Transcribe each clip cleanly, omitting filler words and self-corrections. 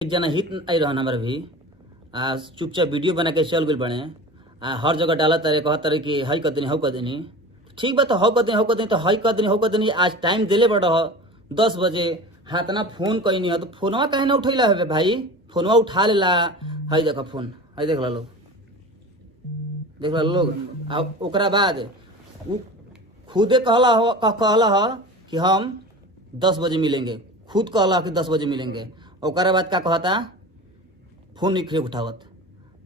एक जना हित आई रहन हमारे भी चुपचाप वीडियो बना के चल गए बने हर जगह डाला तारे कह तारे कि हई कर देनी हौ कर देनी। ठीक बा तो हौ कर देनी तो हई कर देनी आज टाइम दिले बड़ 10 बजे हाथ ना फोन कहीं नहीं हो तो फोनवा कहीं ना उठैला है भाई फोनवा उठा लेला। हई देखो फोन हई देख ला लोग ओकरा बाद उ खुदे कहला हो कि हम 10 बजे मिलेंगे। खुद कहला कि 10 बजे मिलेंगे। ओकरा बाद क्या कहता फोन नहीं उठावत।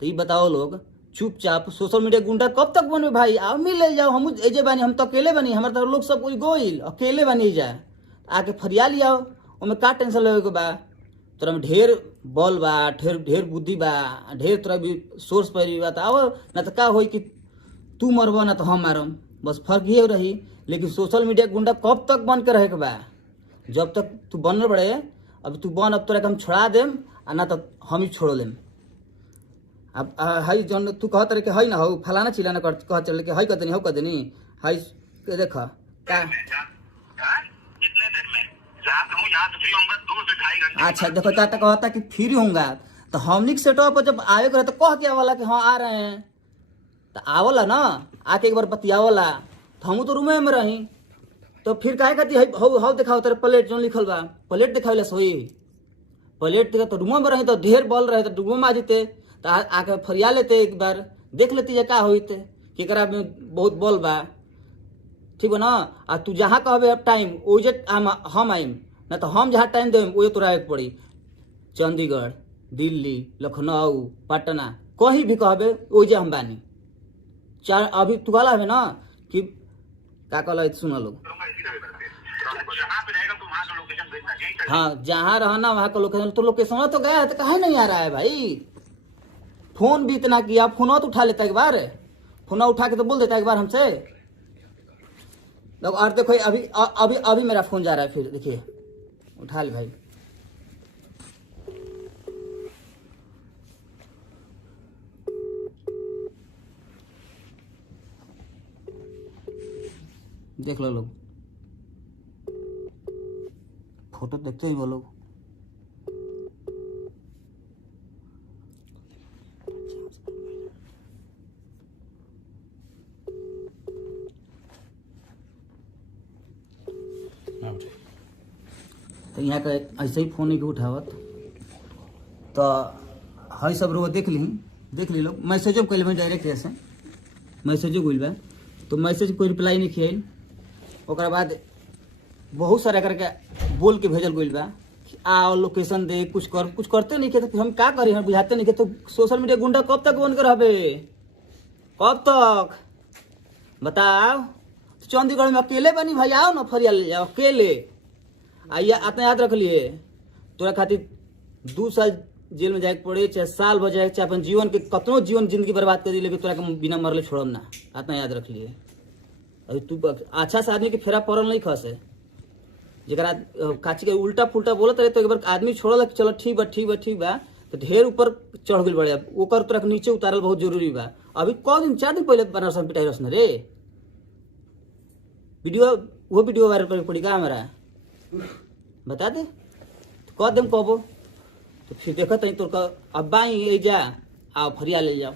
तो ये बताओ लोग चुपचाप सोशल मीडिया गुंडा कब तक बनवे भाई। आओ मिल ले जाओ हम एजे बानी हम तो अकेले बनी हमारे तो लोग सब कोई गोइल अकेले बनी जाए आके फरिया लियाओ ओमे का टेंशन लेवे के बा। तोरा में ढेर बल बा ढेर बुद्धि बा ढेर तोरा भी सोर्स पैरी बा। आओ ना तो का होई कि तू मरब ना तो हम मारम बस फर्क ये रही। लेकिन सोशल मीडिया गुंडा कब तक बन के रहे के बा जब तक तू बनल बड़े। अब तू बन अब तोरा के हम छोड़ा देम ना तो हम ही छोड़ लेम। अब हई जन तू कहत रहे कि हई ना हो फलाना चिलाना कह चल के हई कर देनी हौ कर देनी हई देख का अच्छा देखो चाहता कहता कि फ्री होऊंगा तो हमनिक सेटअप जब आए करे तो कह के आवला कि हाँ आ रहे हैं तो आवला ना आके एक बार बतियावला तो हम तो रूमे में रही तो फिर काहे कहती हौ दिखाओ तेरे प्लेट जो लिखल बा प्लेट दिखावेला सोई प्लेट दिखा तो रूमो में रही तो ढेर बॉल रहे तो रूमो में आ जेते तो आके फरिया लेते एक बार देख लेती है का होते केकरा में बहुत बॉल बा। ठीक है ना आ तू जहाँ कहबे अब टाइम ओजे हम आइम ना तो हम जहाँ टाइम देम ओजे तोरा एक पड़ी। चंडीगढ़ दिल्ली लखनऊ पटना कहीं भी कहबे ओजे हम बानी। चार अभी तू वाला है ना कि का कहला सुना लोग हाँ जहाँ रहना वहाँ का लोकेशन तो लोकेशन तो गया है तो कहीं नहीं आ रहा है भाई। फोन भी इतना किया फोन तो उठा लेता एक बार फोन उठा के तो बोल देता एक बार हमसे लोग। और देखो अभी अभी अभी मेरा फोन जा रहा है फिर देखिए उठा ले भाई। देख लो लोग फोटो देखते ही बोलो। तो यहाँ का ऐसे ही फोन नहीं उठावत तो हई सब रो देख ली लोग मैसेजो कैले में डायरेक्ट ऐसे मैसेजो गइल बा तो मैसेज कोई रिप्लाई नहीं किया। ओकरा बाद बहुत सारा करके बोल के भेजल गइल बा कि आओ लोकेशन दे कुछ करते नहीं के तो हम क्या करी हम बुझाते नहीं के। तो सोशल मीडिया गुंडा कब तक बन कर रहबे कब तक बताओ। तो चंडीगढ़ में अकेले बनी भाई आओ ना फरिया ले जाओ अकेले आइया आता याद रख लिए तोरा खातिर 2 साल जेल में जाए पड़े चाहे साल भर जाए चाहे अपन जीवन के कतनो जीवन जिंदगी बर्बाद कर दी लेकिन तोरा के बिना मरले छोड़म ना आता याद रख लिए। अभी तू अच्छा से आदमी के फेरा पड़ल नहीं खस है जरा काची के उल्टा पुल्टा बोलत रहे तो एक बार आदमी छोड़ल चलो ठीक बा तो ढेर ऊपर चढ़ गई बड़े ओकर तोरा के नीचे उतारल बहुत जरूरी बा। अभी कौ दिन 4 दिन पहले बनारस में पिटाई रसन रे वीडियो वायरल कर पड़ी का हमारा बता दे तो कह देम कबो तो फिर देखत नहीं तो अब्बा ही जा आओ फरिया ले जाओ।